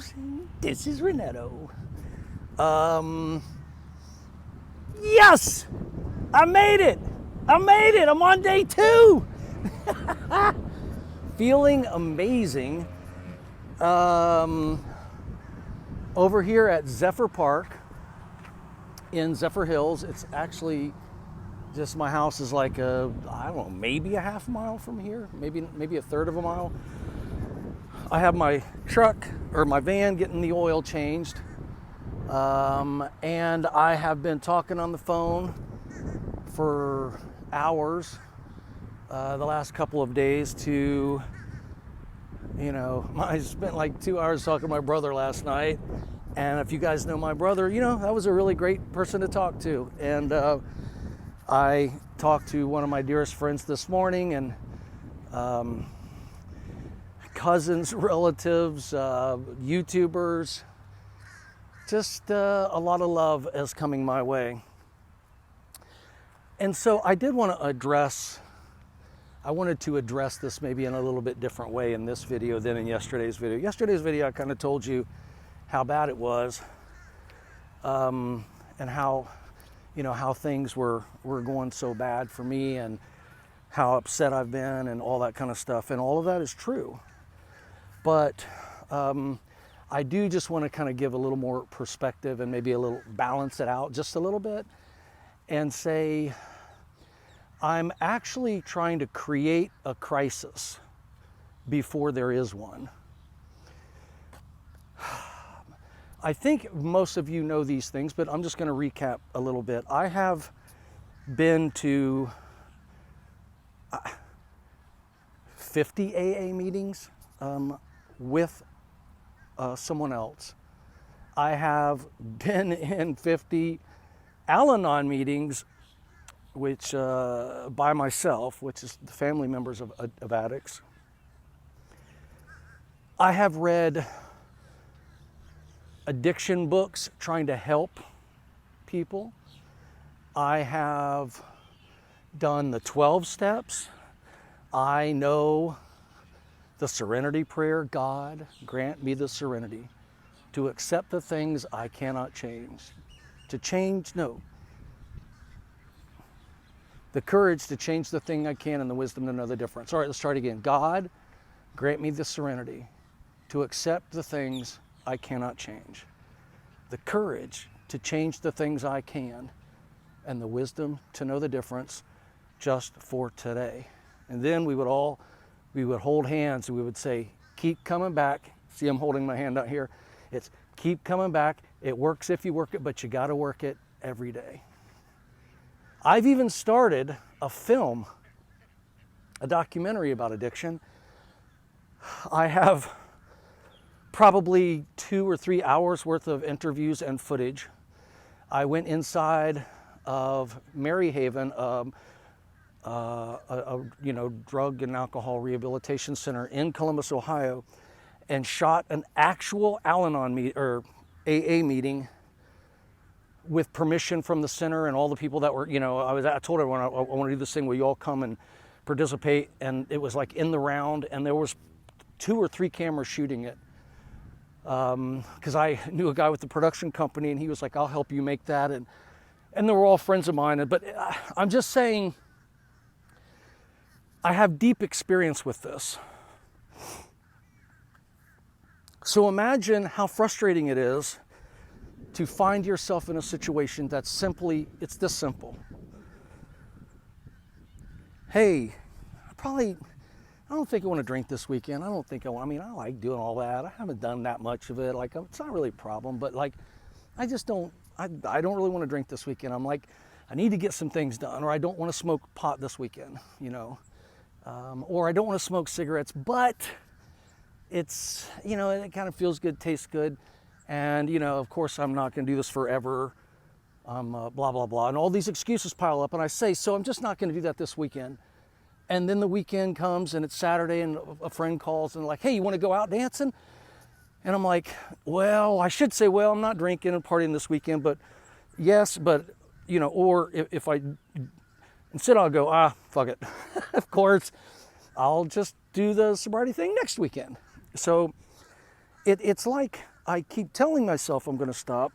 Zephyrhills. This is Renetto. Yes! I made it! I'm on day 2! Feeling amazing. Over here at Zephyr Park in Zephyrhills. It's actually just, my house is like I don't know, maybe a half mile from here, maybe a third of a mile. I have my truck or my van getting the oil changed, and I have been talking on the phone for hours the last couple of days to, I spent like 2 hours talking to my brother last night, and if you guys know my brother, that was a really great person to talk to. And I talked to one of my dearest friends this morning, and cousins, relatives, YouTubers, just a lot of love is coming my way. And so I wanted to address this maybe in a little bit different way in this video than in yesterday's video. Yesterday's video, I kind of told you how bad it was, and how things were going so bad for me, and how upset I've been, and all that kind of stuff. And all of that is true. But I do just want to kind of give a little more perspective and maybe a little balance it out just a little bit and say, I'm actually trying to create a crisis before there is one. I think most of you know these things, but I'm just going to recap a little bit. I have been to 50 AA meetings with someone else. I have been in 50 Al-Anon meetings, which by myself, which is the family members of addicts. I have read addiction books trying to help people. I have done the 12 steps. I know the serenity prayer. God, grant me the serenity to accept the things I cannot change. The courage to change the thing I can, and the wisdom to know the difference. All right, let's start again. God, grant me the serenity to accept the things I cannot change. The courage to change the things I can, and the wisdom to know the difference just for today. And then we would hold hands, and we would say, keep coming back. See, I'm holding my hand out here. It's keep coming back. It works if you work it, but you got to work it every day. I've even started a documentary about addiction. I have probably 2 or 3 hours worth of interviews and footage. I went inside of Maryhaven, a drug and alcohol rehabilitation center in Columbus, Ohio, and shot an actual Al-Anon AA meeting with permission from the center and all the people that were, I told everyone I want to do this thing where you all come and participate, and it was like in the round, and there was 2 or 3 cameras shooting it. Because I knew a guy with the production company, and he was like, I'll help you make that, and they were all friends of mine. But I'm just saying, I have deep experience with this. So imagine how frustrating it is to find yourself in a situation that's it's this simple. Hey, I don't think I want to drink this weekend. I like doing all that. I haven't done that much of it. Like, it's not really a problem, but like, I don't really want to drink this weekend. I'm like, I need to get some things done, or I don't want to smoke pot this weekend, or I don't want to smoke cigarettes, but it's, it kind of feels good, tastes good. And, of course, I'm not going to do this forever, blah, blah, blah. And all these excuses pile up. And I say, so I'm just not going to do that this weekend. And then the weekend comes, and it's Saturday, and a friend calls and like, hey, you want to go out dancing? And I'm like, well, I should say, well, I'm not drinking and partying this weekend, but yes, but, or if I, instead I'll go, fuck it. Of course, I'll just do the sobriety thing next weekend. So it's like I keep telling myself I'm going to stop.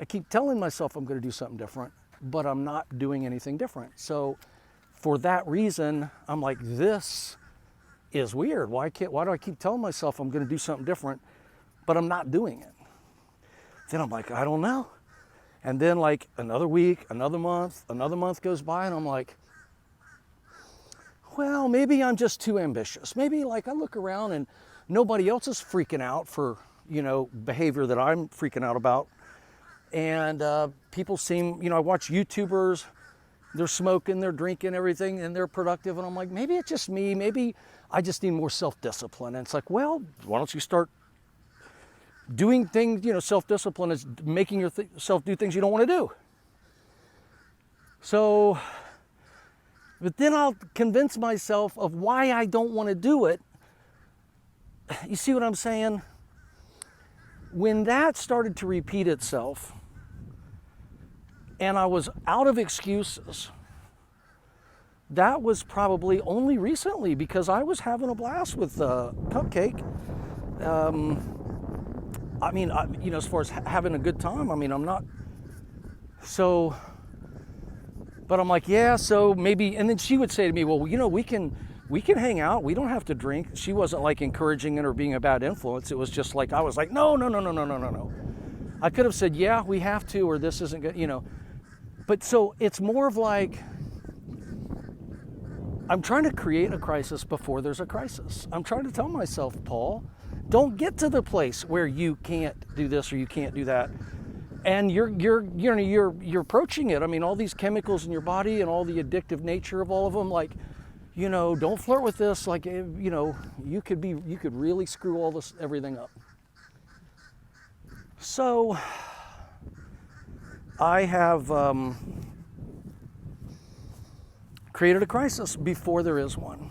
I keep telling myself I'm going to do something different, but I'm not doing anything different. So for that reason, I'm like, this is weird. Why do I keep telling myself I'm going to do something different, but I'm not doing it? Then I'm like, I don't know. And then like another week, another month goes by, and I'm like, well, maybe I'm just too ambitious. Maybe like I look around and nobody else is freaking out for, behavior that I'm freaking out about. And people seem, I watch YouTubers, they're smoking, they're drinking, everything, and they're productive. And I'm like, maybe it's just me. Maybe I just need more self-discipline. And it's like, well, why don't you start doing things, self-discipline is making yourself do things you don't want to do. So, but then I'll convince myself of why I don't want to do it. You see what I'm saying? When that started to repeat itself, and I was out of excuses, that was probably only recently, because I was having a blast with Cupcake. As far as having a good time, I'm not. So, but I'm like, yeah, so maybe, and then she would say to me, well, we can hang out. We don't have to drink. She wasn't like encouraging it or being a bad influence. It was just like, I was like, no. I could have said, yeah, we have to, or this isn't good, But so it's more of like, I'm trying to create a crisis before there's a crisis. I'm trying to tell myself, Paul, don't get to the place where you can't do this or you can't do that. And you're approaching it. All these chemicals in your body and all the addictive nature of all of them, like, don't flirt with this. Like, you could really screw everything up. So I have created a crisis before there is one.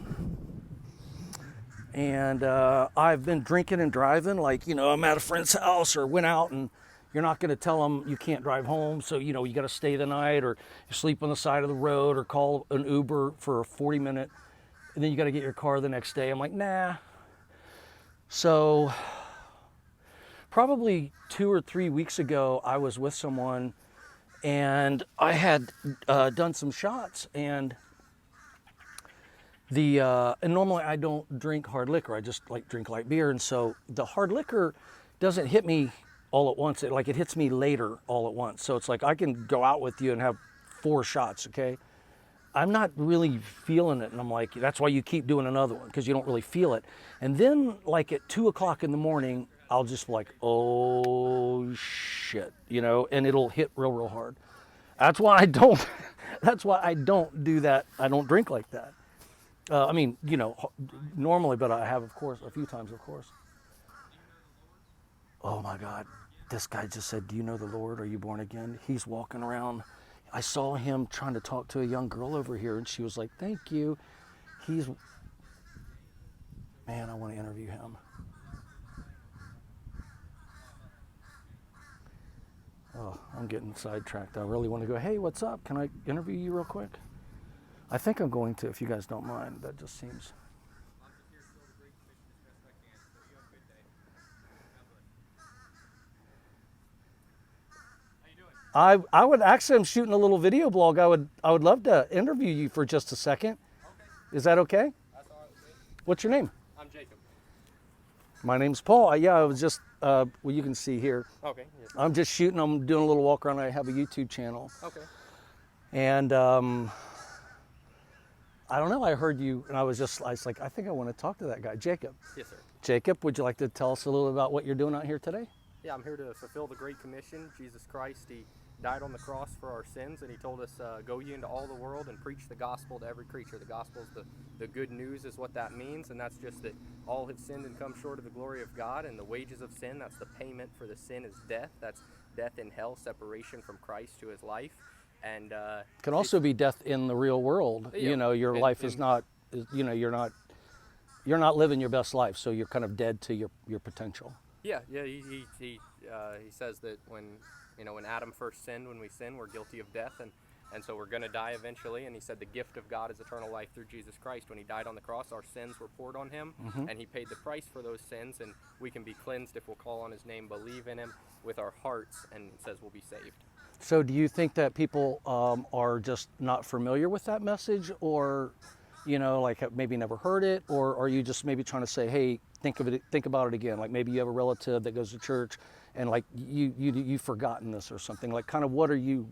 And I've been drinking and driving, like, I'm at a friend's house or went out, and you're not going to tell them you can't drive home. So, you got to stay the night, or you sleep on the side of the road, or call an Uber for a 40-minute, and then you got to get your car the next day. I'm like, nah. So probably 2 or 3 weeks ago, I was with someone, and I had done some shots, and and normally I don't drink hard liquor. I just drink light beer. And so the hard liquor doesn't hit me all at once. It hits me later all at once. So it's like, I can go out with you and have 4 shots. Okay. I'm not really feeling it. And I'm like, that's why you keep doing another one, because you don't really feel it. And then like at 2 o'clock in the morning, I'll just be like, oh shit, and it'll hit real hard. That's why I don't do that. I don't drink like that. Normally, but I have, of course, a few times, of course. Oh my God, this guy just said, do you know the Lord? Are you born again? He's walking around. I saw him trying to talk to a young girl over here, and she was like, thank you. Man, I want to interview him. Oh, I'm getting sidetracked. I really want to go, hey, what's up? Can I interview you real quick? I think I'm going to, if you guys don't mind. That just seems. I would actually, I'm shooting a little video blog. I would love to interview you for just a second. Okay. Is that okay? That's all right with me. What's your name? I'm Jacob. My name's Paul. I was just, well, you can see here. Okay. Yes. I'm just shooting. I'm doing a little walk around. I have a YouTube channel. Okay. And I don't know. I heard you, and I was like, I think I want to talk to that guy, Jacob. Yes, sir. Jacob, would you like to tell us a little about what you're doing out here today? Yeah, I'm here to fulfill the Great Commission. Jesus Christ, He died on the cross for our sins, and He told us, go ye into all the world and preach the gospel to every creature. The gospel is the good news is what that means, and that's just that all have sinned and come short of the glory of God, and the wages of sin, that's the payment for the sin, is death. That's death in hell, separation from Christ to His life. And can also be death in the real world. Yeah, your life is not, you're not living your best life, so you're kind of dead to your potential. Yeah. He says that when Adam first sinned, when we sin, we're guilty of death, and And so we're going to die eventually. And he said the gift of God is eternal life through Jesus Christ. When he died on the cross, our sins were poured on him, and he paid the price for those sins. And we can be cleansed if we'll call on his name, believe in him with our hearts, and it says we'll be saved. So do you think that people are just not familiar with that message, or, like have maybe never heard it, or are you just maybe trying to say, hey, think about it again? Like maybe you have a relative that goes to church and like you've forgotten this or something. Like kind of what are you?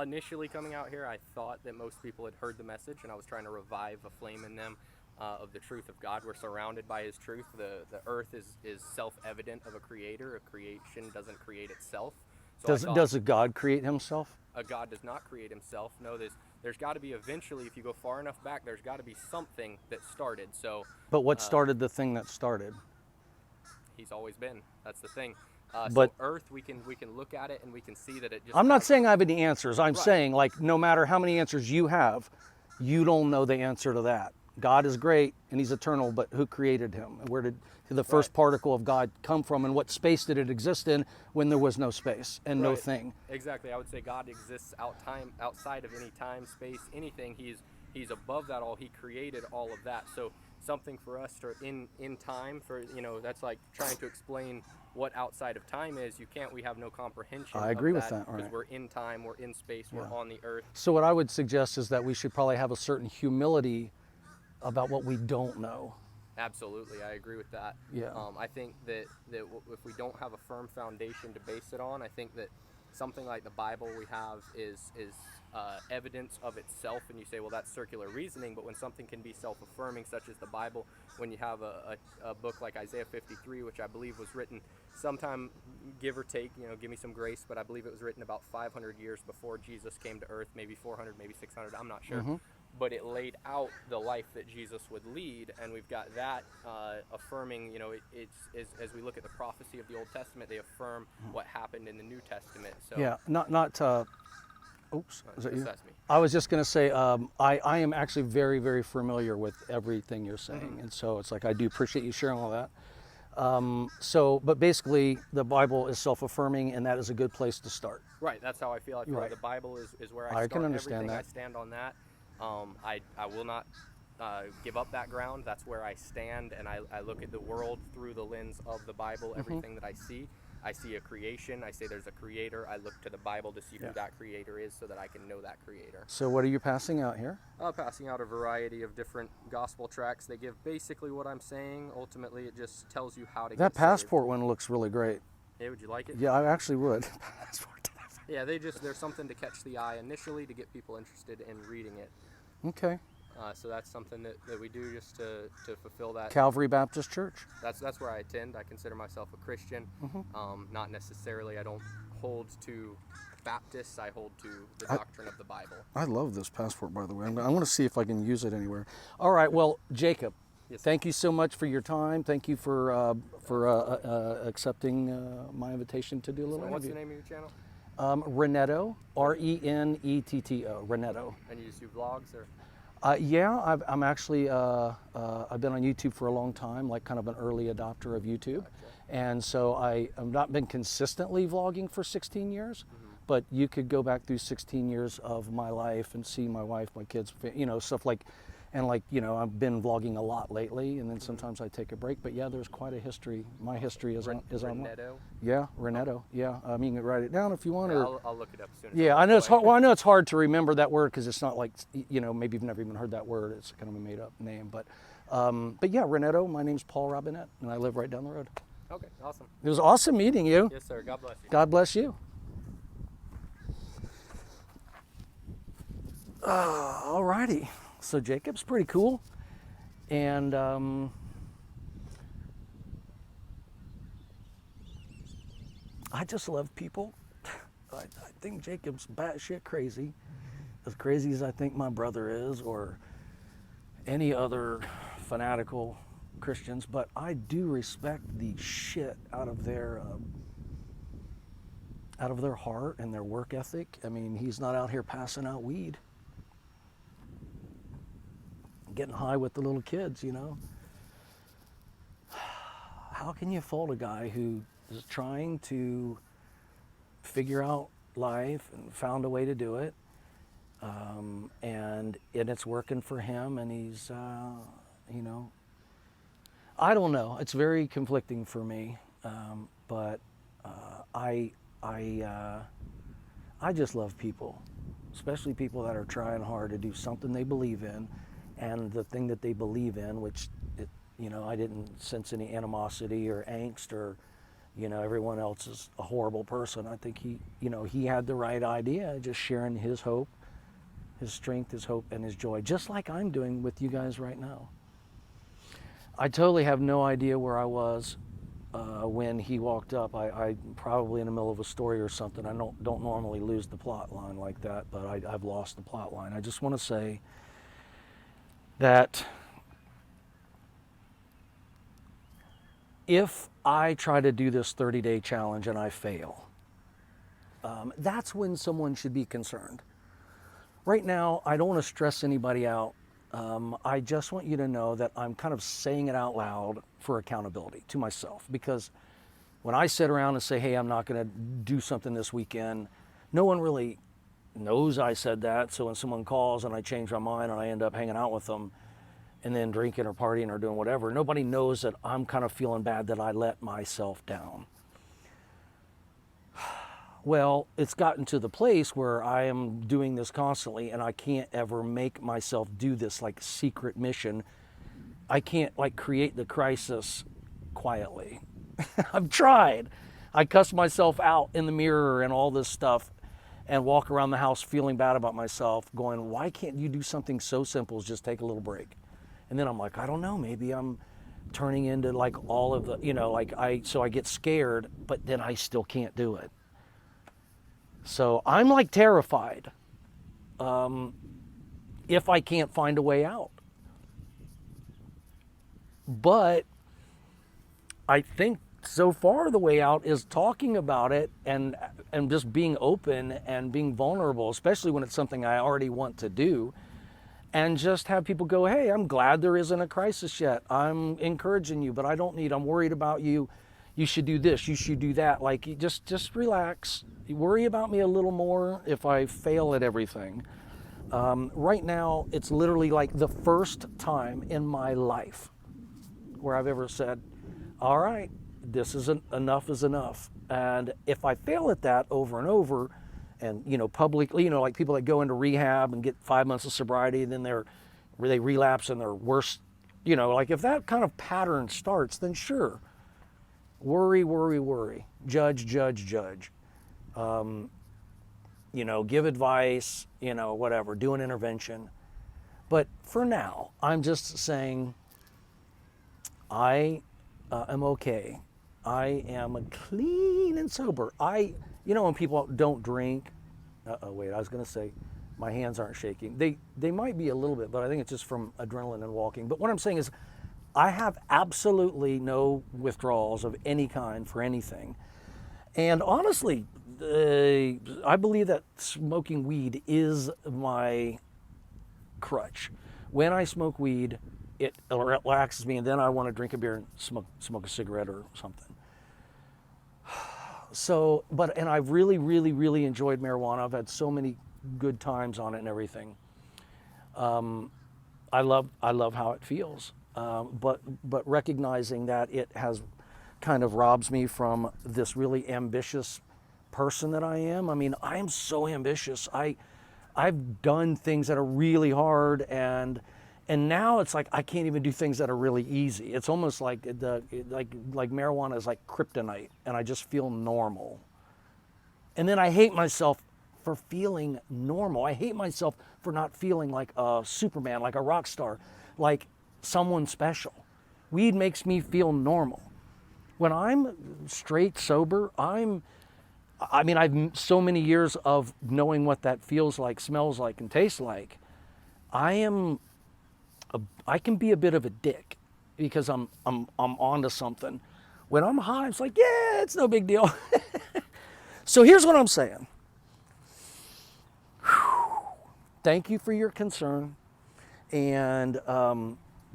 Initially coming out here, I thought that most people had heard the message, and I was trying to revive a flame in them of the truth of God. We're surrounded by his truth. The earth is self-evident of a creator. A creation doesn't create itself. So Does a God create himself? A God does not create himself. No, there's got to be eventually, if you go far enough back, there's got to be something that started. So, But what started the thing that started? he's always been. That's the thing. But so Earth, we can look at it and we can see that it just. I'm not saying I have any answers. I'm Right. saying like no matter how many answers you have, you don't know the answer to that. God is great and he's eternal, but who created him? And where did the first particle of God come from, and what space did it exist in when there was no space and no Right. thing? Exactly. I would say God exists outside of any time, space, anything. He's above that all. He created all of that. So something for us to in time, for that's like trying to explain what outside of time is. We have no comprehension. I agree of with that, because right. we're in time, we're in space, we're on the earth. So what I would suggest is that we should probably have a certain humility about what we don't know. Absolutely, I agree with that. Yeah. I think that if we don't have a firm foundation to base it on, I think that something like the Bible we have is evidence of itself, and you say, well, that's circular reasoning. But when something can be self-affirming, such as the Bible, when you have a book like Isaiah 53, which I believe was written sometime, give or take, give me some grace, but I believe it was written about 500 years before Jesus came to earth, maybe 400, maybe 600, I'm not sure. But it laid out the life that Jesus would lead, and we've got that affirming. It's as we look at the prophecy of the Old Testament, they affirm what happened in the New Testament. So Yeah, not. Oops, is that you? that's me. I was just going to say, I am actually very, very familiar with everything you're saying, and so it's like I do appreciate you sharing all that. But basically, the Bible is self-affirming, and that is a good place to start. Right, that's how I feel. I feel Right. like the Bible is where I I start can understand everything. that. I stand on that. I will not give up that ground. That's where I stand, and I look at the world through the lens of the Bible. Everything that I see a creation. I say there's a creator. I look to the Bible to see who that creator is, so that I can know that creator. So what are you passing out here? Passing out a variety of different gospel tracts. They give basically what I'm saying. Ultimately, it just tells you how to That get saved. passport one looks really great. Yeah, would you like it? Yeah, I actually would. Yeah, there's something to catch the eye initially to get people interested in reading it. Okay. So that's something that we do just to fulfill that. Calvary Baptist Church. That's where I attend. I consider myself a Christian. Not necessarily. I don't hold to Baptists. I hold to the doctrine of the Bible. I love this passport, by the way. I want to see if I can use it anywhere. All right. Well, Jacob, Yes. thank you so much for your time. Thank you for accepting my invitation to do a little So what's interview. the name of your channel? Renetto, Renetto. Renetto. And you just do vlogs or? Yeah, I'm actually, I've been on YouTube for a long time, like kind of an early adopter of YouTube. Gotcha. And so I've not been consistently vlogging for 16 years, but you could go back through 16 years of my life and see my wife, my kids, stuff like, and like, I've been vlogging a lot lately, and then sometimes I take a break, but yeah, there's quite a history. My history is on. Renetto? Yeah, Renetto. Yeah, I mean, you can write it down if you want. Yeah, Or, I'll look it up as soon as yeah, I I know it's play. hard. Well, I know it's hard to remember that word because it's not like, maybe you've never even heard that word. It's kind of a made-up name, but yeah, Renetto. My name's Paul Robinett, and I live right down the road. Okay, awesome. It was awesome meeting you. Yes, sir. God bless you. God bless you. All righty. So Jacob's pretty cool, and I just love people. I think Jacob's batshit crazy, as crazy as I think my brother is, or any other fanatical Christians. But I do respect the shit out of their heart and their work ethic. I mean, he's not out here passing out weed, getting high with the little kids, How can you fault a guy who is trying to figure out life and found a way to do it, and it's working for him, and he's, you know, I don't know. It's very conflicting for me, but I, I, I just love people, especially people that are trying hard to do something they believe in, and the thing that they believe in, which, you know, I didn't sense any animosity or angst or, you know, everyone else is a horrible person. I think he, you know, he had the right idea, just sharing his hope, his strength, his hope, and his joy, just like I'm doing with you guys right now. I totally have no idea where I was when he walked up. I probably in the middle of a story or something. I don't normally lose the plot line like that, but I've lost the plot line. I just want to say that if I try to do this 30-day challenge and I fail, that's when someone should be concerned. Right now, I don't want to stress anybody out. I just want you to know that I'm kind of saying it out loud for accountability to myself, because when I sit around and say, hey, I'm not going to do something this weekend, no one really knows I said that. So when someone calls and I change my mind and I end up hanging out with them and then drinking or partying or doing whatever, nobody knows that I'm kind of feeling bad that I let myself down. Well, it's gotten to the place where I am doing this constantly, and I can't ever make myself do this like secret mission. I can't like create the crisis quietly. I've tried. I cuss myself out in the mirror and all this stuff and walk around the house feeling bad about myself, going, why can't you do something so simple as just take a little break? And then I'm like, I don't know, maybe I'm turning into like all of the, you know, like so I get scared, but then I still can't do it. So I'm like terrified if I can't find a way out. But I think so far the way out is talking about it and just being open and being vulnerable, especially when it's something I already want to do, and just have people go, hey, I'm glad there isn't a crisis yet. I'm encouraging you, but I'm worried about you. You should do this, you should do that. Like, just relax. Worry about me a little more if I fail at everything. Right now, it's literally like the first time in my life where I've ever said, all right, this isn't enough is enough. And if I fail at that over and over, and, you know, publicly, you know, like people that go into rehab and get 5 months of sobriety, and then they relapse and they're worse, you know, like if that kind of pattern starts, then sure. Worry, worry, worry. Judge, judge, judge. You know, give advice, you know, whatever, do an intervention. But for now, I'm just saying I am okay. I am clean and sober. You know, when people don't drink, wait, I was going to say my hands aren't shaking. They might be a little bit, but I think it's just from adrenaline and walking. But what I'm saying is I have absolutely no withdrawals of any kind for anything. And honestly, I believe that smoking weed is my crutch. When I smoke weed, it relaxes me, and then I want to drink a beer and smoke a cigarette or something. So, and I've really, really, really enjoyed marijuana. I've had so many good times on it and everything. I love how it feels. But recognizing that it has kind of robs me from this really ambitious person that I am. I mean, I am so ambitious. I've done things that are really hard, and now it's like I can't even do things that are really easy. It's almost like like marijuana is like kryptonite, and I just feel normal. And then I hate myself for feeling normal. I hate myself for not feeling like a Superman, like a rock star, like someone special. Weed makes me feel normal. When I'm straight sober, I've so many years of knowing what that feels like, smells like, and tastes like. I can be a bit of a dick because I'm onto something. When I'm high, it's like, yeah, it's no big deal. So here's what I'm saying. Thank you for your concern, and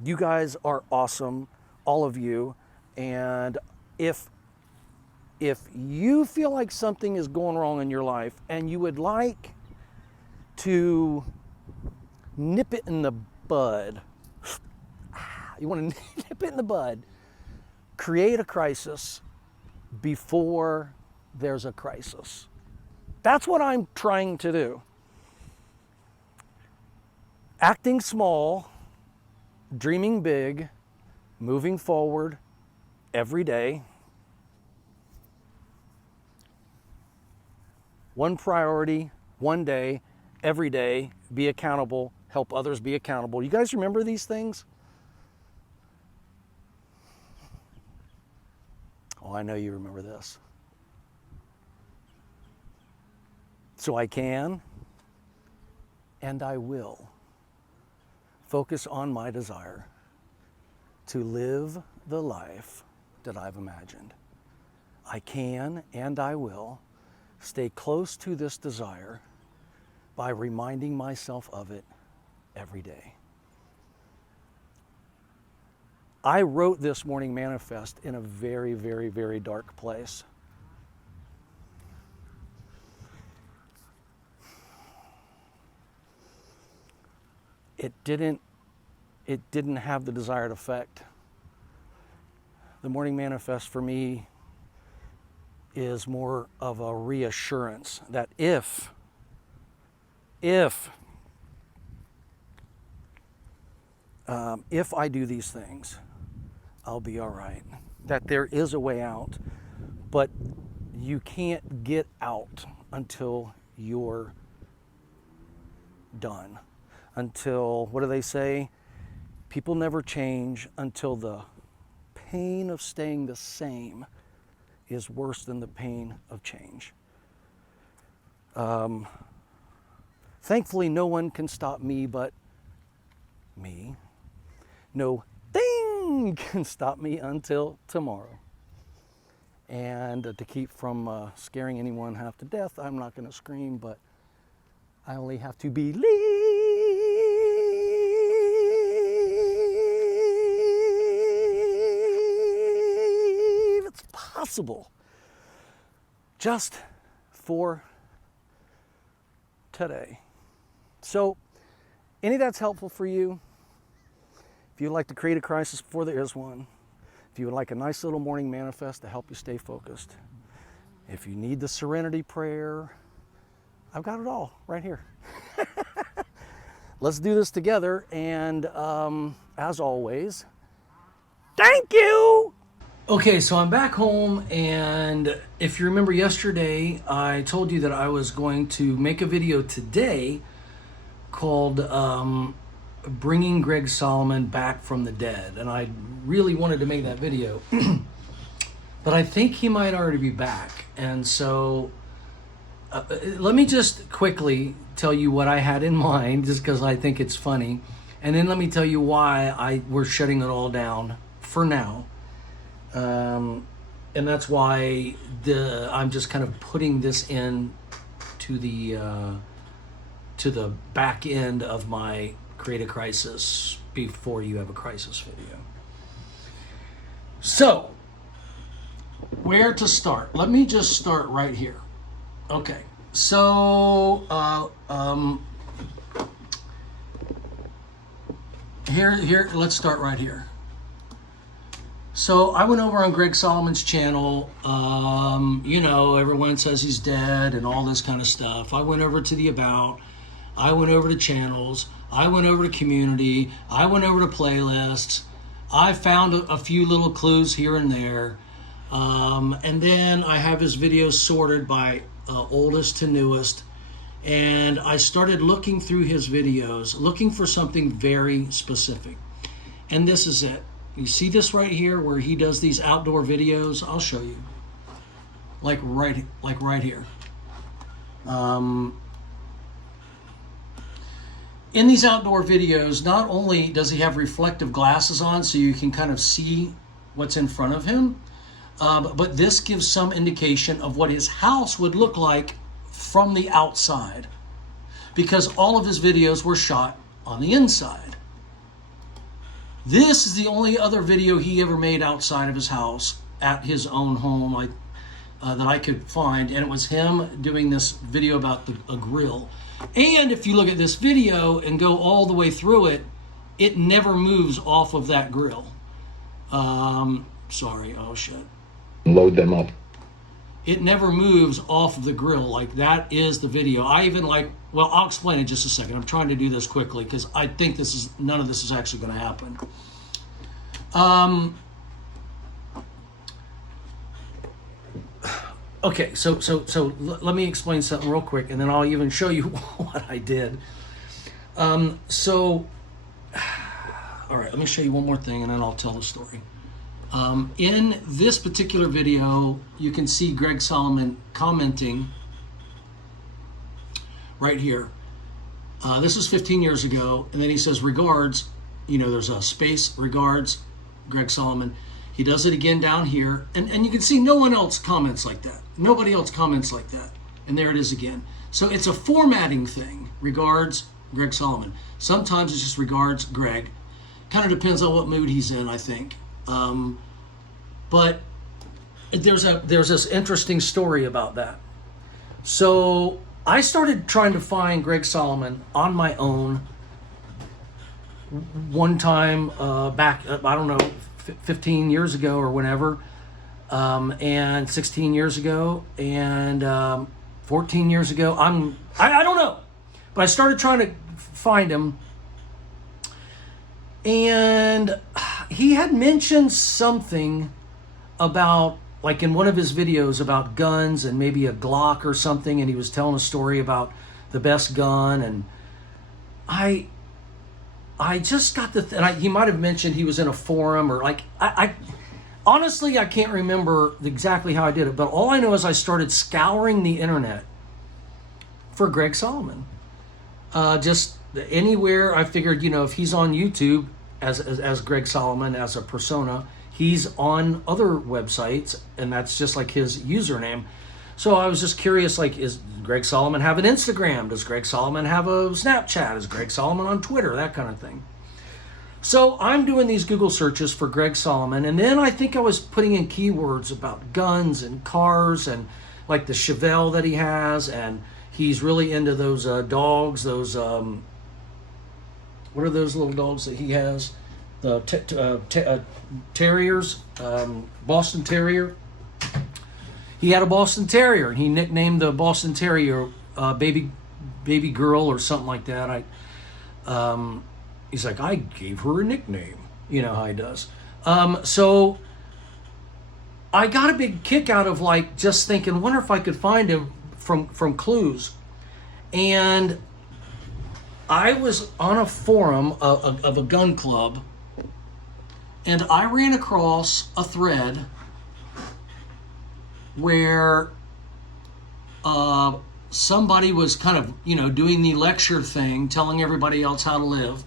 you guys are awesome, all of you. And if you feel like something is going wrong in your life and you would like to nip it in the bud. You want to nip it in the bud. Create a crisis before there's a crisis. That's what I'm trying to do. Acting small, dreaming big, moving forward every day. One priority, one day, every day, be accountable, help others be accountable. You guys remember these things? Oh, I know you remember this. So I can, and I will, focus on my desire to live the life that I've imagined. I can, and I will, stay close to this desire by reminding myself of it every day. I wrote this morning manifest in a very, very, very dark place. It didn't have the desired effect. The morning manifest for me is more of a reassurance that if I do these things, I'll be all right. That there is a way out, but you can't get out until you're done. Until, what do they say? People never change until the pain of staying the same is worse than the pain of change. Thankfully, no one can stop me but me. No thing can stop me until tomorrow. And to keep from scaring anyone half to death, I'm not going to scream, but I only have to believe it's possible. Just for today. So, any of that's helpful for you? If you'd like to create a crisis before there is one, if you would like a nice little morning manifest to help you stay focused, if you need the serenity prayer, I've got it all right here. Let's do this together, and as always, thank you! Okay, so I'm back home, and if you remember yesterday, I told you that I was going to make a video today called Bringing Greg Solomon Back from the Dead, and I really wanted to make that video, but I think he might already be back, and so let me just quickly tell you what I had in mind, just because I think it's funny, and then let me tell you why we're shutting it all down for now. And that's why I'm just kind of putting this in to the back end of my Create a Crisis Before You Have a Crisis video. So, where to start? Let me just start right here. Okay, so here, let's start right here. So I went over on Greg Solomon's channel. Everyone says he's dead and all this kind of stuff. I went over to the About. I went over to channels. I went over to community. I went over to playlists. I found a few little clues here and there. And then I have his videos sorted by oldest to newest. And I started looking through his videos, looking for something very specific. And this is it. You see this right here where he does these outdoor videos? I'll show you. Like right here. In these outdoor videos, not only does he have reflective glasses on so you can kind of see what's in front of him, but this gives some indication of what his house would look like from the outside, because all of his videos were shot on the inside. This is the only other video he ever made outside of his house at his own home that I could find, and it was him doing this video about a grill. And if you look at this video and go all the way through it, it never moves off of that grill. Sorry, oh shit. Load them up. It never moves off of the grill. Like, that is the video. I even well, I'll explain in just a second. I'm trying to do this quickly because I think none of this is actually going to happen. Okay, so let me explain something real quick, and then I'll even show you what I did. All right, let me show you one more thing, and then I'll tell the story. In this particular video, you can see Greg Solomon commenting right here. This is 15 years ago, and then he says, regards, there's a space, regards, Greg Solomon. He does it again down here, and you can see no one else comments like that. Nobody else comments like that. And there it is again. So it's a formatting thing. Regards, Greg Solomon. Sometimes it's just regards, Greg. Kind of depends on what mood he's in, I think. But there's this interesting story about that. So I started trying to find Greg Solomon on my own one time back, I don't know, 15 years ago or whenever, and 16 years ago, and 14 years ago. I don't know, but I started trying to find him, and he had mentioned something about, like in one of his videos, about guns and maybe a Glock or something, and he was telling a story about the best gun, and I just got he might have mentioned he was in a forum, or I honestly, I can't remember exactly how I did it, but all I know is I started scouring the internet for Greg Solomon. Just anywhere I figured, if he's on YouTube as Greg Solomon, as a persona, he's on other websites, and that's just like his username. So I was just curious, is Greg Solomon have an Instagram? Does Greg Solomon have a Snapchat? Is Greg Solomon on Twitter? That kind of thing. So I'm doing these Google searches for Greg Solomon, and then I think I was putting in keywords about guns and cars and like the Chevelle that he has, and he's really into those dogs, those, what are those little dogs that he has? The terriers, Boston Terrier. He had a Boston Terrier, and he nicknamed the Boston Terrier baby girl or something like that. He's like, I gave her a nickname. You know how he does. So I got a big kick out of just thinking, wonder if I could find him from clues. And I was on a forum of a gun club, and I ran across a thread where somebody was kind of, doing the lecture thing, telling everybody else how to live.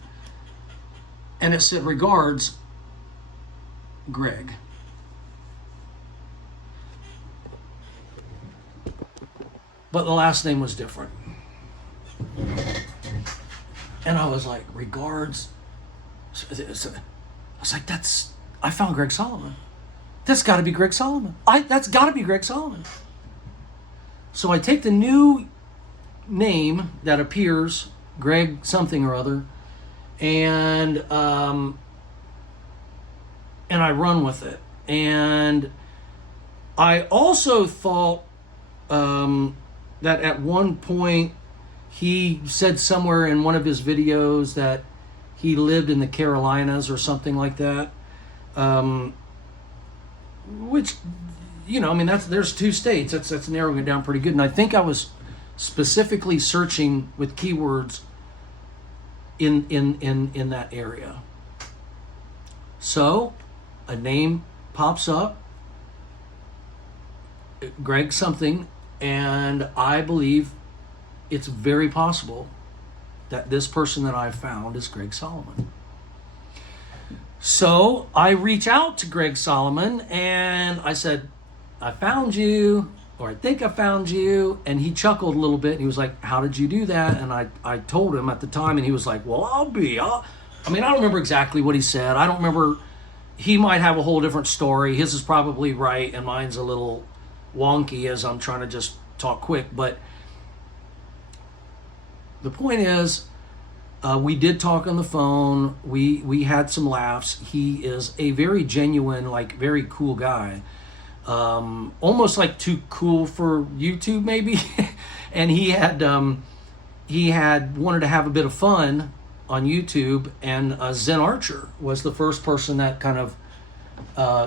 And it said, regards, Greg. But the last name was different. And I was like, regards. I was like, I found Greg Solomon. That's got to be Greg Solomon. That's got to be Greg Solomon. So I take the new name that appears, Greg something or other, and I run with it. And I also thought that at one point he said somewhere in one of his videos that he lived in the Carolinas or something like that. Which, there's 2 states. That's narrowing it down pretty good. And I think I was specifically searching with keywords in that area. So a name pops up, Greg something, and I believe it's very possible that this person that I found is Greg Solomon. So I reach out to Greg Solomon and I said, I found you, or I think I found you. And he chuckled a little bit and he was like, how did you do that? And I told him at the time, and he was like, well, I don't remember exactly what he said. I don't remember. He might have a whole different story. His is probably right and mine's a little wonky as I'm trying to just talk quick. But the point is, we did talk on the phone. We had some laughs. He is a very genuine, like very cool guy. Almost like too cool for YouTube maybe. And he had wanted to have a bit of fun on YouTube, and Zen Archer was the first person that kind of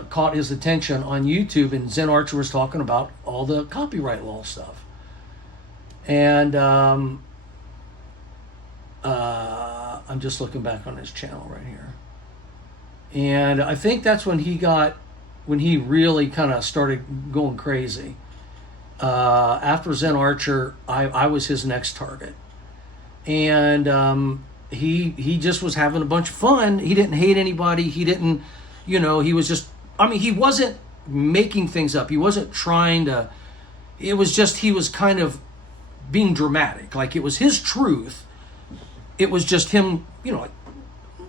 caught his attention on YouTube, and Zen Archer was talking about all the copyright law stuff. And I'm just looking back on his channel right here. And I think that's when he really kind of started going crazy. After Zen Archer, I was his next target. And he just was having a bunch of fun. He didn't hate anybody. He didn't, he was just, he wasn't making things up. He wasn't trying to, it was just, he was kind of being dramatic. Like it was his truth. It was just him, like,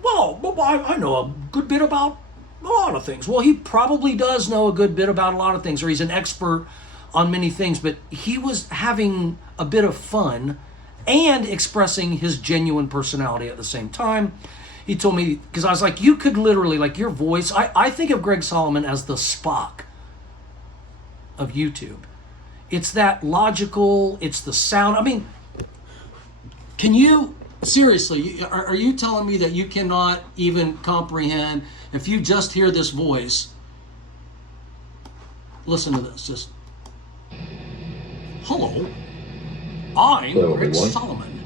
well, I know a good bit about a lot of things. Well, he probably does know a good bit about a lot of things, or he's an expert on many things, but he was having a bit of fun and expressing his genuine personality at the same time. He told me, because I was like, you could literally, like your voice, I think of Greg Solomon as the Spock of YouTube. It's that logical, it's the sound. Can you, seriously, are you telling me that you cannot even comprehend, if you just hear this voice, listen to this, just, hello, I'm Hello, Greg everyone. Solomon.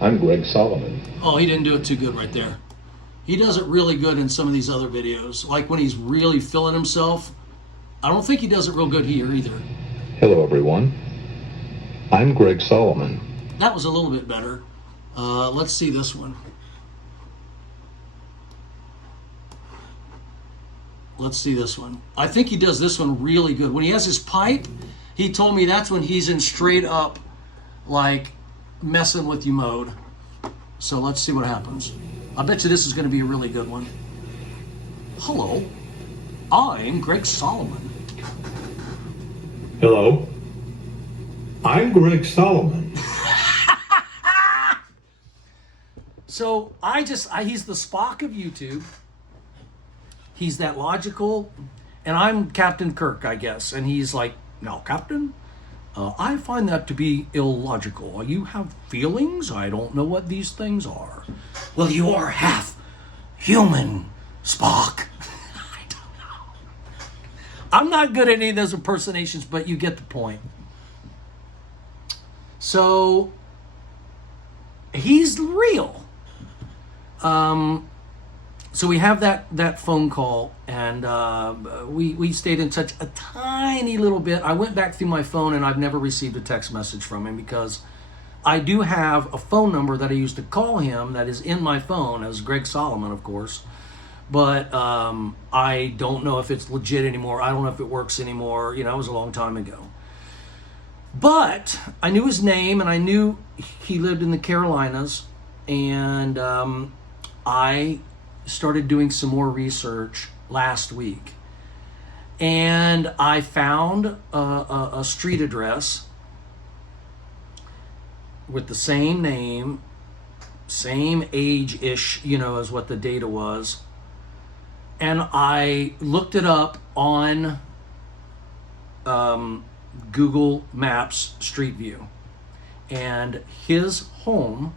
I'm Greg Solomon. Oh, he didn't do it too good right there. He does it really good in some of these other videos, like when he's really feeling himself. I don't think he does it real good here either. Hello, everyone. I'm Greg Solomon. That was a little bit better. Let's see this one. Let's see this one. I think he does this one really good. When he has his pipe, he told me that's when he's in straight up, like, messing with you mode. So let's see what happens. I bet you this is going to be a really good one. Hello, I'm Greg Solomon. Hello, I'm Greg Solomon. So he's the Spock of YouTube. He's that logical, and I'm Captain Kirk, I guess. And he's like, now, Captain, I find that to be illogical. You have feelings? I don't know what these things are. Well, you are half human, Spock. I don't know. I'm not good at any of those impersonations, but you get the point. So he's real. So we have that phone call, and we stayed in touch a tiny little bit. I went back through my phone, and I've never received a text message from him, because I do have a phone number that I used to call him that is in my phone as Greg Solomon, of course. But I don't know if it's legit anymore. I don't know if it works anymore. It was a long time ago. But I knew his name, and I knew he lived in the Carolinas, and I started doing some more research last week, and I found a street address with the same name, same age-ish, as what the data was, and I looked it up on Google Maps Street View, and his home,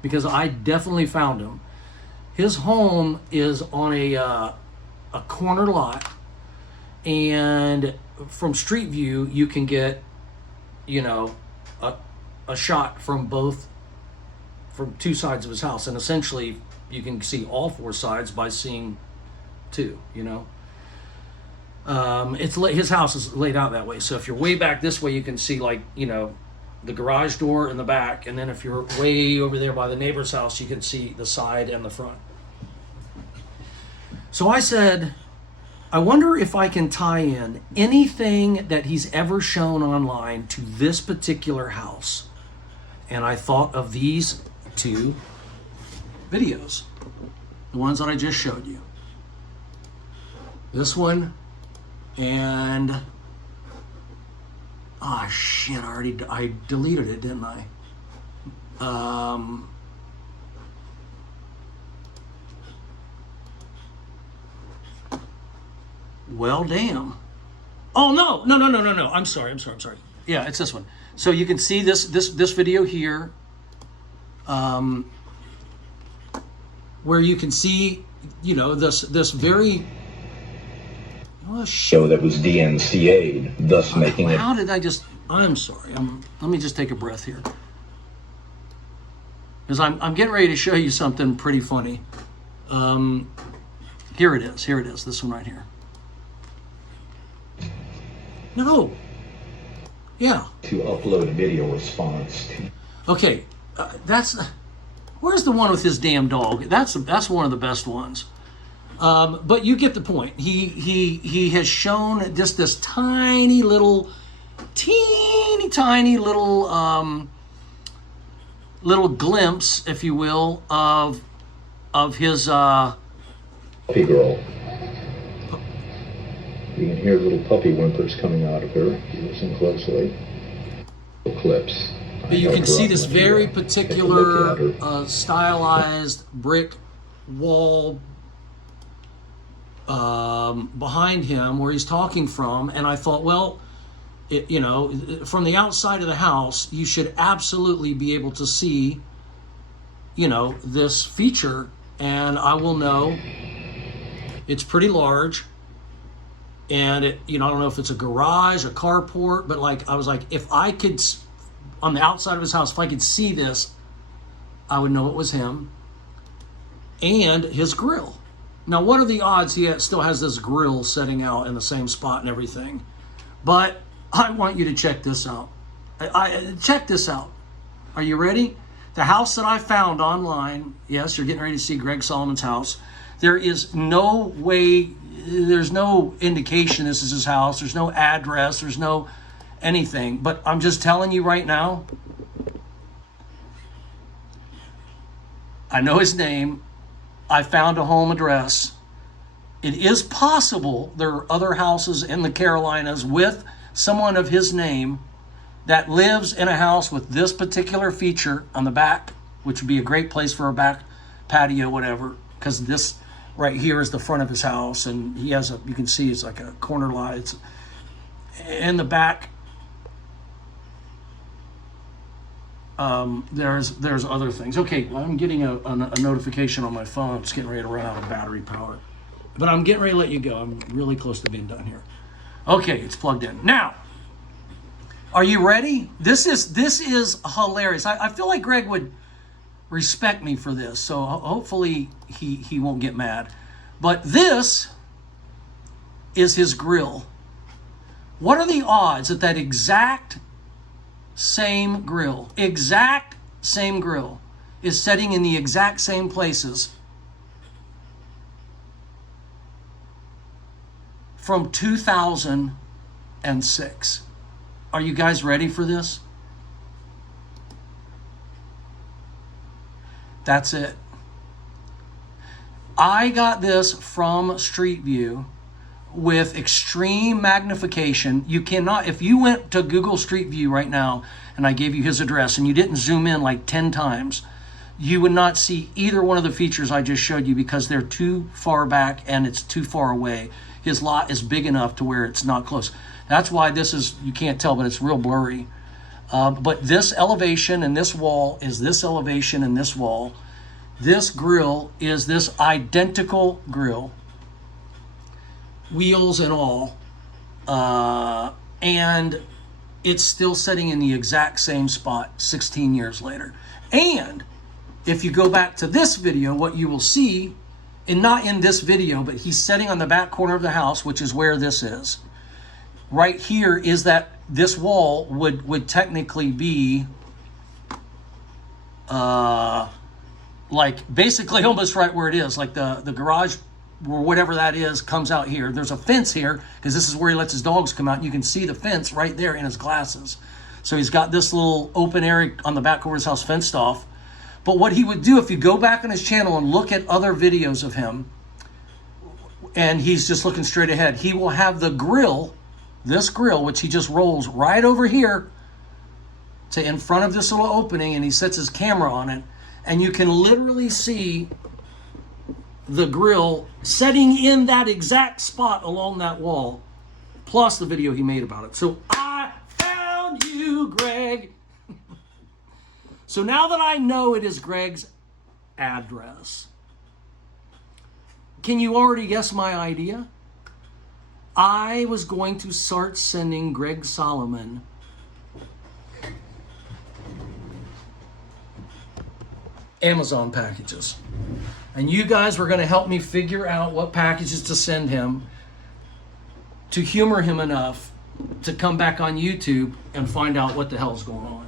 because I definitely found him, his home is on a corner lot, and from Street View you can get, a shot from two sides of his house, and essentially you can see all four sides by seeing two. His house is laid out that way, so if you're way back this way, you can see, like, the garage door in the back, and then if you're way over there by the neighbor's house, you can see the side and the front. So I said, I wonder if I can tie in anything that he's ever shown online to this particular house. And I thought of these two videos, the ones that I just showed you. This one, and shit, I deleted it, didn't I? Well, damn. Oh, no. I'm sorry. Yeah, it's this one. So you can see this video here, where you can see, you know, this very Show that was DNCA'd, thus making it. How did I just? I'm sorry. Let me just take a breath here, because I'm getting ready to show you something pretty funny. Here it is. This one right here. No. Yeah. To upload a video response to. Okay, where's the one with his damn dog? That's one of the best ones. But you get the point. He has shown just this teeny tiny little glimpse, if you will, of his Puppy girl. You can hear little puppy whimpers coming out of her. If you listen closely. Clips. But you can see this very particular stylized brick wall behind him where he's talking from, and I thought, well, you know, from the outside of the house, you should absolutely be able to see, you know, this feature, and I will know it's pretty large. And it, you know, I don't know if it's a garage, a carport, but like, I was like, if I could, on the outside of his house, if I could see this, I would know it was him. And his grill. Now, what are the odds he still has this grill setting out in the same spot and everything? But I want you to check this out. Check this out. Are you ready? The house that I found online, yes, you're getting ready to see Greg Solomon's house. There is no way, there's no indication this is his house. There's no address. There's no anything. But I'm just telling you right now, I know his name. I found a home address. It is possible there are other houses in the Carolinas with someone of his name that lives in a house with this particular feature on the back, which would be a great place for a back patio, whatever, because this right here is the front of his house, and he has you can see it's like a corner lot. It's in the back. There's other things. Okay, well, I'm getting a notification on my phone. It's getting ready to run out of battery power. But I'm getting ready to let you go. I'm really close to being done here. Okay, it's plugged in. Now, are you ready? This is hilarious. I feel like Greg would respect me for this, so hopefully he won't get mad. But this is his grill. What are the odds that exact same grill is setting in the exact same places from 2006? Are you guys ready for this? That's it. I got this from Street View with extreme magnification. You cannot, if you went to Google Street View right now and I gave you his address and you didn't zoom in like 10 times, you would not see either one of the features I just showed you because they're too far back and it's too far away. His lot is big enough to where it's not close. That's why this is, you can't tell, but it's real blurry. But this elevation and this wall is this elevation and this wall. This grill is this identical grill, wheels and all, and it's still sitting in the exact same spot 16 years later. And if you go back to this video, what you will see, and not in this video, but he's sitting on the back corner of the house, which is where this is. Right here is that this wall would technically be like basically almost right where it is, like the garage or whatever that is comes out here. There's a fence here because this is where he lets his dogs come out, and you can see the fence right there in his glasses. So he's got this little open area on the back corner of his house fenced off. But what he would do, if you go back on his channel and look at other videos of him, and he's just looking straight ahead, he will have the grill, this grill, which he just rolls right over here to in front of this little opening, and he sets his camera on it, and you can literally see the grill setting in that exact spot along that wall, plus the video he made about it. So I found you, Greg. So now that I know it is Greg's address, can you already guess my idea? I was going to start sending Greg Solomon Amazon packages. And you guys were going to help me figure out what packages to send him to humor him enough to come back on YouTube and find out what the hell's going on.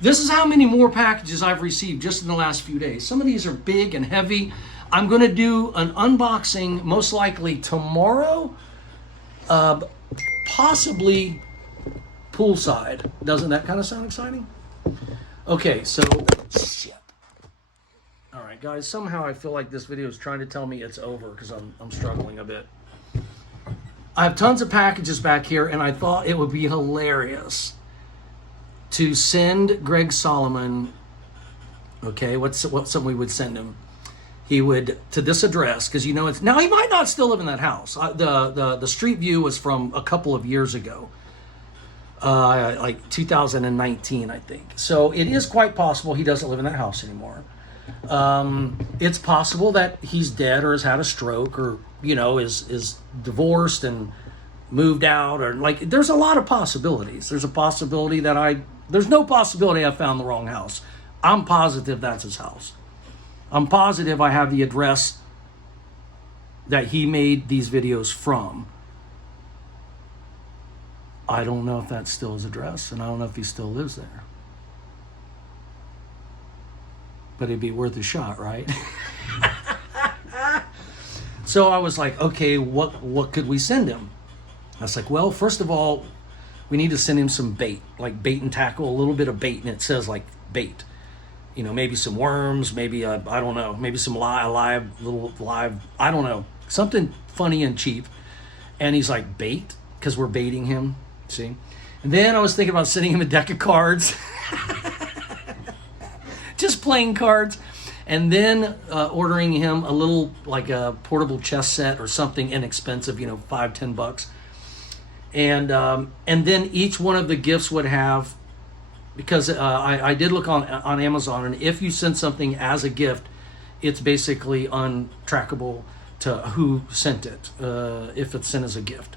This is how many more packages I've received just in the last few days. Some of these are big and heavy. I'm going to do an unboxing most likely tomorrow, possibly poolside. Doesn't that kind of sound exciting? Okay, so shit. All right, guys, somehow I feel like this video is trying to tell me it's over because I'm struggling a bit. I have tons of packages back here, and I thought it would be hilarious to send Greg Solomon, okay, what's something we would send him? He would, to this address, because you know it's, now he might not still live in that house. The street view was from a couple of years ago, like 2019, I think. So it is quite possible he doesn't live in that house anymore. It's possible that he's dead or has had a stroke or, you know, is divorced and moved out, or like, there's a lot of possibilities. There's a possibility that there's no possibility I found the wrong house. I'm positive that's his house. I'm positive I have the address that he made these videos from. I don't know if that's still his address, and I don't know if he still lives there. But it'd be worth a shot, right? So I was like, okay, what could we send him? I was like, well, first of all, we need to send him some bait, like bait and tackle, a little bit of bait, and it says like bait. You know, maybe some worms, maybe, I don't know, maybe some live, I don't know, something funny and cheap. And he's like, bait? Because we're baiting him, see? And then I was thinking about sending him a deck of cards. Just playing cards. And then ordering him a little, like a portable chess set or something inexpensive, you know, $5-10. And then each one of the gifts would have, because I did look on Amazon, and if you send something as a gift, it's basically untrackable to who sent it, if it's sent as a gift.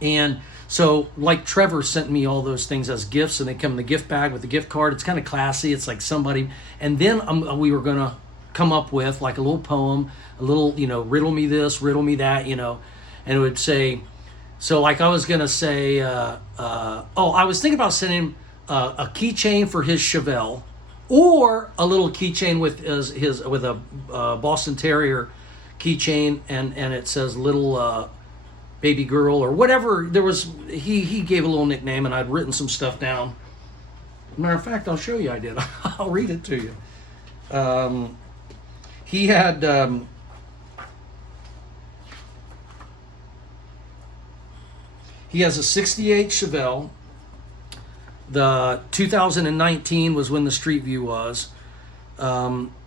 And so, like, Trevor sent me all those things as gifts, and they come in the gift bag with the gift card. It's kind of classy. It's like somebody, and then we were going to come up with like a little poem, a little, you know, riddle me this, riddle me that, you know, and it would say, so like I was going to say, I was thinking about sending him a keychain for his Chevelle, or a little keychain with a Boston Terrier keychain, and it says little baby girl or whatever. There was he gave a little nickname, and I'd written some stuff down. Matter of fact, I'll show you. I did. I'll read it to you. He had. He has a 68 Chevelle. The 2019 was when the street view was.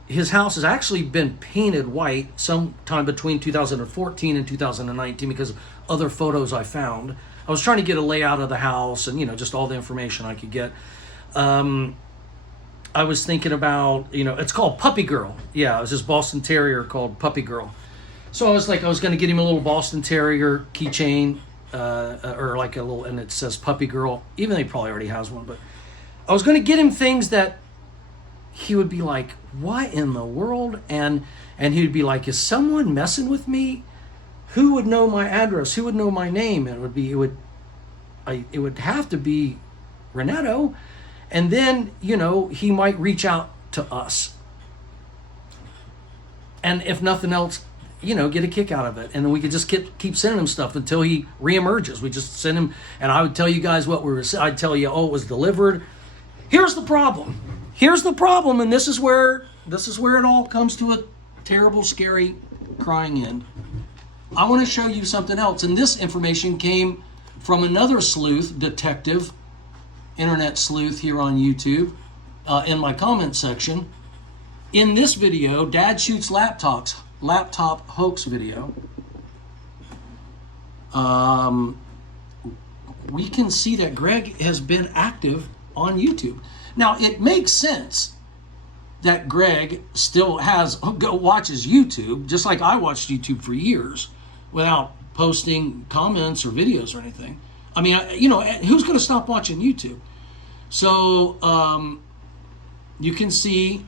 His house has actually been painted white sometime between 2014 and 2019 because of other photos I found. I was trying to get a layout of the house and, you know, just all the information I could get. I was thinking about, you know, it's called Puppy Girl. Yeah, it was this Boston Terrier called Puppy Girl. So I was like, I was going to get him a little Boston Terrier keychain, or like a little, and it says Puppy Girl, even though he probably already has one. But I was going to get him things that he would be like, what in the world? And he would be like, is someone messing with me? Who would know my address? Who would know my name? And it would have to be Renetto. And then, you know, he might reach out to us. And if nothing else, you know, get a kick out of it. And then we could just keep sending him stuff until he reemerges. We just send him, and I would tell you guys what I'd tell you, oh, it was delivered. Here's the problem. And this is where it all comes to a terrible, scary, crying end. I want to show you something else. And this information came from another sleuth detective internet sleuth here on YouTube, in my comment section. In this video, Dad Shoots laptop hoax video, we can see that Greg has been active on YouTube. Now, it makes sense that Greg still watches YouTube, just like I watched YouTube for years without posting comments or videos or anything. I mean, who's going to stop watching YouTube? So you can see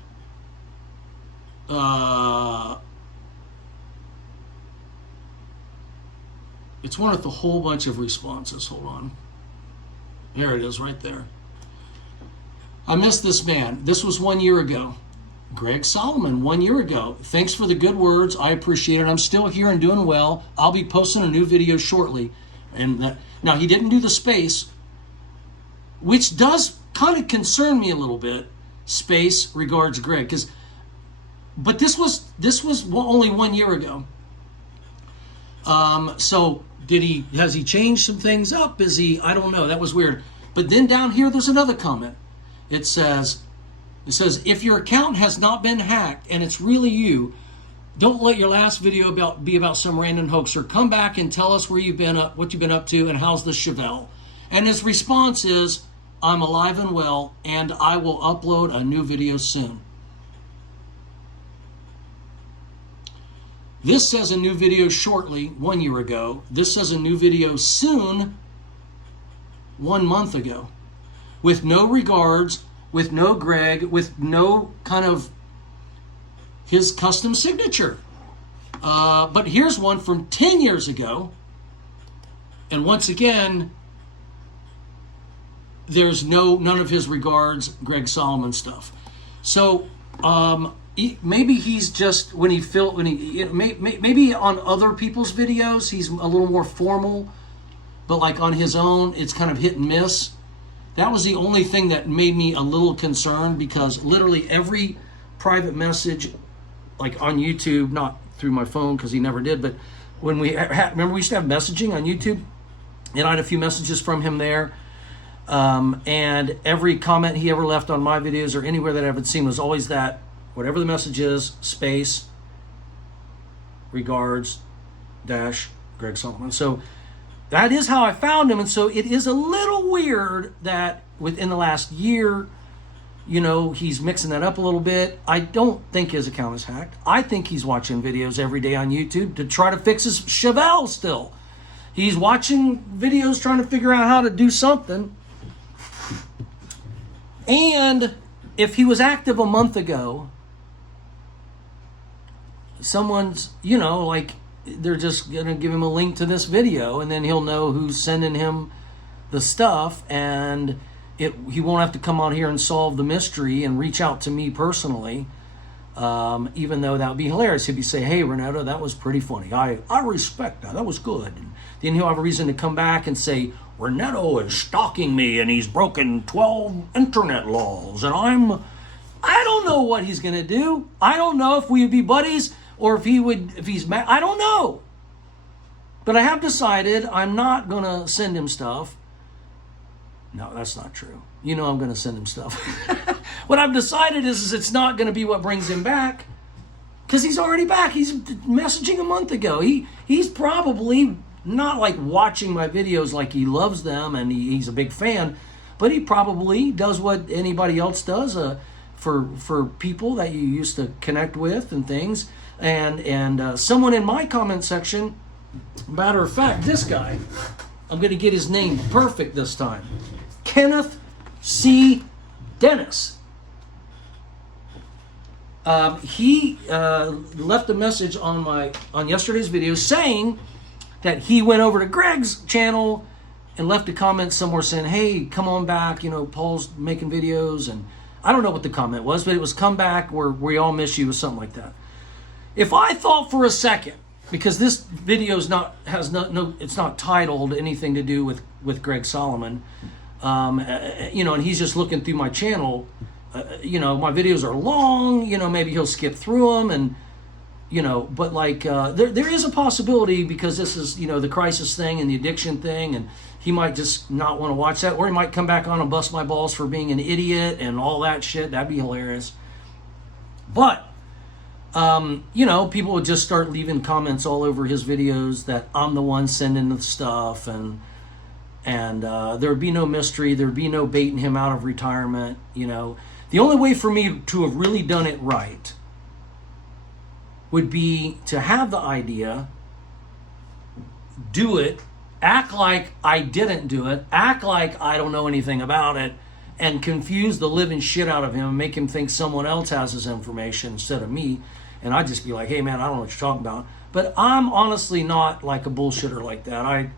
it's one with a whole bunch of responses. Hold on. There it is right there. I miss this man. This was 1 year ago. Greg Solomon, 1 year ago. Thanks for the good words. I appreciate it. I'm still here and doing well. I'll be posting a new video shortly. And now, he didn't do the space, which does kind of concern me a little bit. Space, regards, Greg. But this was only 1 year ago. So has he changed some things up? I don't know. That was weird. But then down here, there's another comment. It says, if your account has not been hacked and it's really you, don't let your last video be about some random hoaxer. Come back and tell us what you've been up to, and how's the Chevelle. And his response is, I'm alive and well, and I will upload a new video soon. This says a new video shortly, 1 year ago. This says a new video soon, 1 month ago. With no regards, with no Greg, with no kind of his custom signature. But here's one from 10 years ago. And once again, there's none of his regards, Greg Solomon stuff. So maybe he's just, maybe on other people's videos, he's a little more formal, but like on his own, it's kind of hit and miss. That was the only thing that made me a little concerned, because literally every private message, like on YouTube, not through my phone because he never did, but when remember we used to have messaging on YouTube, and I had a few messages from him there, and every comment he ever left on my videos or anywhere that I ever seen was always that, whatever the message is, space, regards, dash, Greg Solomon. So that is how I found him. And so it is a little weird that within the last year, he's mixing that up a little bit. I don't think his account is hacked. I think he's watching videos every day on YouTube to try to fix his Chevelle still. He's watching videos trying to figure out how to do something. And if he was active a month ago, someone's, they're just going to give him a link to this video, and then he'll know who's sending him the stuff, and he won't have to come out here and solve the mystery and reach out to me personally, even though that would be hilarious. He'd be saying, hey, Renetto, that was pretty funny. I respect that. That was good. And then he'll have a reason to come back and say, Renetto is stalking me, and he's broken 12 internet laws, and I don't know what he's going to do. I don't know if we would be buddies, or if he's mad. I don't know. But I have decided I'm not going to send him stuff. No, that's not true. I'm going to send him stuff. What I've decided is it's not going to be what brings him back, because he's already back. He's messaging a month ago. He's probably not like watching my videos like he loves them and he's a big fan, but he probably does what anybody else does for people that you used to connect with and things. And someone in my comment section, matter of fact, this guy, I'm going to get his name perfect this time, Kenneth C. Dennis. He left a message on yesterday's video saying that he went over to Greg's channel and left a comment somewhere saying, hey, come on back, Paul's making videos, and I don't know what the comment was, but it was come back, we all miss you, or something like that. If I thought for a second, because this video is it's not titled anything to do with Greg Solomon, and he's just looking through my channel, my videos are long, maybe he'll skip through them, and but like there is a possibility, because this is, the crisis thing and the addiction thing, and he might just not want to watch that, or he might come back on and bust my balls for being an idiot and all that shit. That'd be hilarious. But, people would just start leaving comments all over his videos that I'm the one sending the stuff, and there would be no mystery. There would be no baiting him out of retirement. The only way for me to have really done it right would be to have the idea, do it, act like I didn't do it, act like I don't know anything about it, and confuse the living shit out of him and make him think someone else has his information instead of me. And I'd just be like, hey man, I don't know what you're talking about. But I'm honestly not like a bullshitter like that.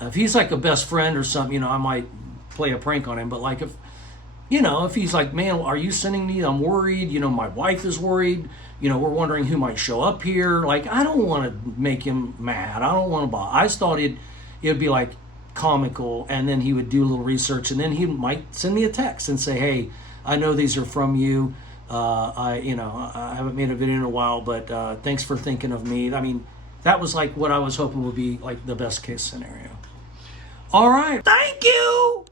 If he's like a best friend or something, I might play a prank on him. But like if he's like, man, are you sending me? I'm worried. My wife is worried. We're wondering who might show up here. Like, I don't want to make him mad. I don't want to bother. I just thought it'd be like comical, and then he would do a little research, and then he might send me a text and say, hey, I know these are from you. I haven't made a video in a while, but thanks for thinking of me. I mean, that was like what I was hoping would be like the best case scenario. All right. Thank you.